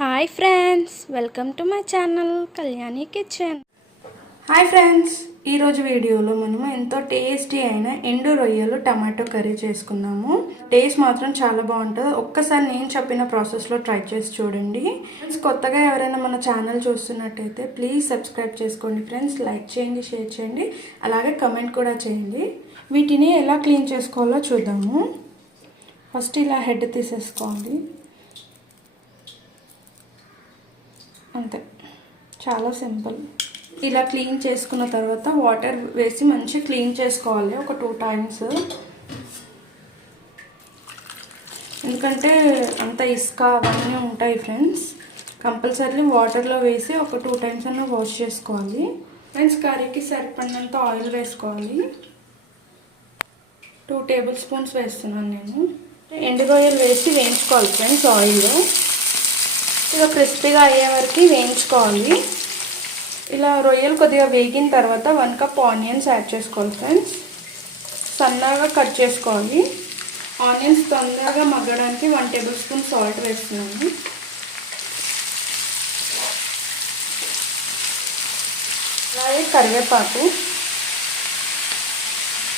Hi friends, welcome to my channel Kalyani kitchen. Hi friends, ఈరోజు వీడియోలో మనము ఎంతో టేస్టీ అయిన ఎండు రొయ్యలు టమాటో కర్రీ చేసుకుందాము. టేస్ట్ మాత్రం చాలా బాగుంటుంది. ఒక్కసారి నేను చెప్పిన ప్రాసెస్లో ట్రై చేసి చూడండి. ఫ్రెండ్స్, కొత్తగా ఎవరైనా మన ఛానల్ చూస్తున్నట్టయితే ప్లీజ్ సబ్స్క్రైబ్ చేసుకోండి ఫ్రెండ్స్. లైక్ చేయండి, షేర్ చేయండి, అలాగే కమెంట్ కూడా చేయండి. వీటిని ఎలా క్లీన్ చేసుకోవాలో చూద్దాము. ఫస్ట్ ఇలా హెడ్ తీసేసుకోవాలి. అంతే, చాలా సింపుల్. ఇలా క్లీన్ చేసుకున్న తర్వాత వాటర్ వేసి మంచిగా క్లీన్ చేసుకోవాలి ఒక 2 times. ఎందుకంటే అంత ఇసుక అవన్నీ ఉంటాయి ఫ్రెండ్స్. కంపల్సరీ వాటర్లో వేసి ఒక 2 times అన్న వాష్ చేసుకోవాలి. ఫ్రెండ్స్, కర్రీకి సరిపడినంత ఆయిల్ వేసుకోవాలి. 2 tablespoons వేస్తున్నాను నేను. ఎండు రొయ్యలు వేసి వేయించుకోవాలి ఫ్రెండ్స్ ఆయిల్లో. ఇలా క్రిస్పీగా అయ్యే వరకు వేయించుకోవాలి. ఇలా రొయ్యలు కొద్దిగా వేగిన తర్వాత 1 cup ఆనియన్స్ యాడ్ చేసుకోవాలి ఫ్రెండ్స్. సన్నగా కట్ చేసుకోవాలి. ఆనియన్స్ తొందరగా మగ్గడానికి 1 tablespoon సాల్ట్ వేస్తున్నాను. అలాగే కరివేపాకు,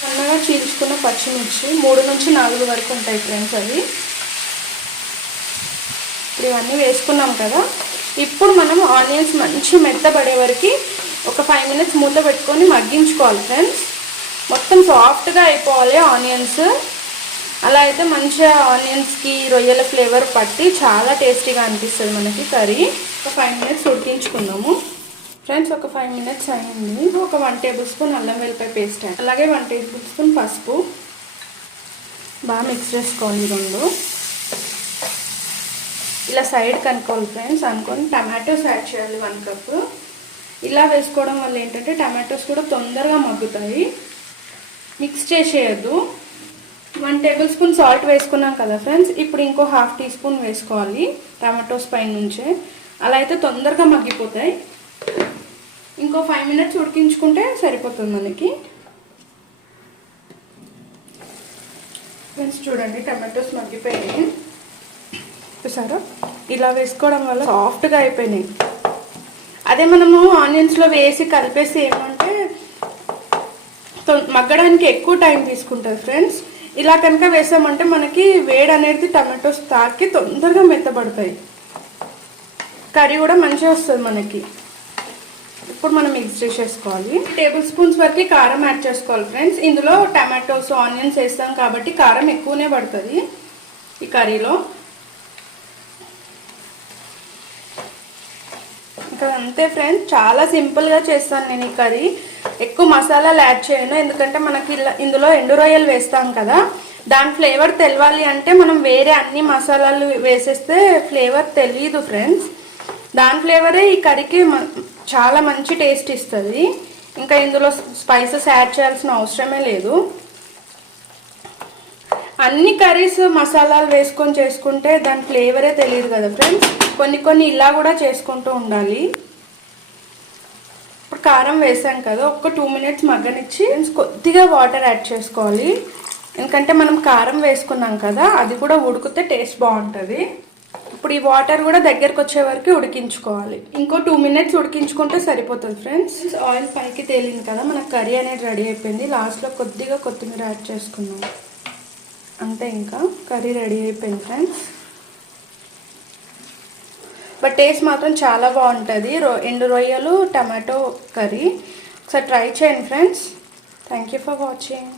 సన్నగా చీల్చుకున్న పచ్చిమిర్చి 3 నుంచి 4 వరకు ఉంటాయి ఫ్రెండ్స్. అవి ఇవన్నీ వేసుకున్నాం కదా. ఇప్పుడు మనం ఆనియన్స్ మంచి మెత్తబడే వరకు ఒక 5 minutes మూత పెట్టుకొని మగ్గించుకోవాలి ఫ్రెండ్స్. మొత్తం సాఫ్ట్గా అయిపోవాలి ఆనియన్స్. అలా అయితే మంచిగా ఆనియన్స్కి రొయ్యల ఫ్లేవర్ పట్టి చాలా టేస్టీగా అనిపిస్తుంది మనకి కర్రీ. ఒక 5 minutes ఉడికించుకుందాము ఫ్రెండ్స్. ఒక 5 minutes అయింది. ఒక 1 tablespoon అల్లం వెల్లిపాయ పేస్ట్, అలాగే 1 tablespoon పసుపు బాగా మిక్స్ చేసుకోవాలి. రెండు ఇలా సైడ్ కనుక్కోవాలి ఫ్రెండ్స్. అనుకొని టమాటోస్ యాడ్ చేయాలి 1 cup. ఇలా వేసుకోవడం వల్ల ఏంటంటే టమాటోస్ కూడా తొందరగా మగ్గుతాయి. మిక్స్ చేసేయద్దు. 1 tablespoon సాల్ట్ వేసుకున్నాం కదా ఫ్రెండ్స్. ఇప్పుడు ఇంకో 1/2 teaspoon వేసుకోవాలి టమాటోస్ పైన నుంచే. అలా అయితే తొందరగా మగ్గిపోతాయి. ఇంకో 5 minutes ఉడికించుకుంటే సరిపోతుంది మనకి. ఫ్రెండ్స్ చూడండి, టమాటోస్ మగ్గిపోయాయి. చూసారా, ఇలా వేసుకోవడం వల్ల సాఫ్ట్గా అయిపోయినాయి. అదే మనము ఆనియన్స్లో వేసి కలిపేసి ఏమంటే మగ్గడానికి ఎక్కువ టైం తీసుకుంటుంది ఫ్రెండ్స్. ఇలా కనుక వేసామంటే మనకి వేడి అనేది టమాటోస్ తాకి తొందరగా మెత్తబడతాయి. కర్రీ కూడా మంచిగా వస్తుంది మనకి. ఇప్పుడు మనం మిక్స్ చేసేసుకోవాలి. 2 tablespoons వరకు కారం యాడ్ చేసుకోవాలి ఫ్రెండ్స్. ఇందులో టమాటోస్ ఆనియన్స్ వేస్తాం కాబట్టి కారం ఎక్కువనే పడుతుంది ఈ కర్రీలో. అంతే ఫ్రెండ్స్, చాలా సింపుల్గా చేస్తాను నేను ఈ కర్రీ. ఎక్కువ మసాలాలు యాడ్ చేయను, ఎందుకంటే మనకి ఇందులో ఎండు రొయ్యలు వేస్తాం కదా. దాని ఫ్లేవర్ తెలవాలి అంటే మనం వేరే అన్ని మసాలాలు వేసేస్తే ఫ్లేవర్ తెలియదు ఫ్రెండ్స్. దాని ఫ్లేవరే ఈ కర్రీకి చాలా మంచి టేస్ట్ ఇస్తుంది. ఇంకా ఇందులో స్పైసెస్ యాడ్ చేయాల్సిన అవసరమే లేదు. అన్ని కర్రీస్ మసాలాలు వేసుకొని చేసుకుంటే దాని ఫ్లేవరే తెలియదు కదా ఫ్రెండ్స్. కొన్ని ఇలా కూడా చేసుకుంటూ ఉండాలి. ఇప్పుడు కారం వేసాం కదా, ఒక 2 minutes మగ్గనిచ్చి కొద్దిగా వాటర్ యాడ్ చేసుకోవాలి. ఎందుకంటే మనం కారం వేసుకున్నాం కదా, అది కూడా ఉడికితే టేస్ట్ బాగుంటుంది. ఇప్పుడు ఈ వాటర్ కూడా దగ్గరకు వచ్చే వరకు ఉడికించుకోవాలి. ఇంకో 2 minutes ఉడికించుకుంటే సరిపోతుంది ఫ్రెండ్స్. ఆయిల్ పైకి తేలింది కదా, మనకు కర్రీ అనేది రెడీ అయిపోయింది. లాస్ట్లో కొద్దిగా కొత్తిమీర యాడ్ చేసుకున్నాం. అంతే, ఇంకా కర్రీ రెడీ అయిపోయింది ఫ్రెండ్స్. బట్ టేస్ట్ మాత్రం చాలా బాగుంటుంది ఎండు రొయ్యలు టమాటో కర్రీ. ఒకసారి ట్రై చేయండి friends. Thank you for watching.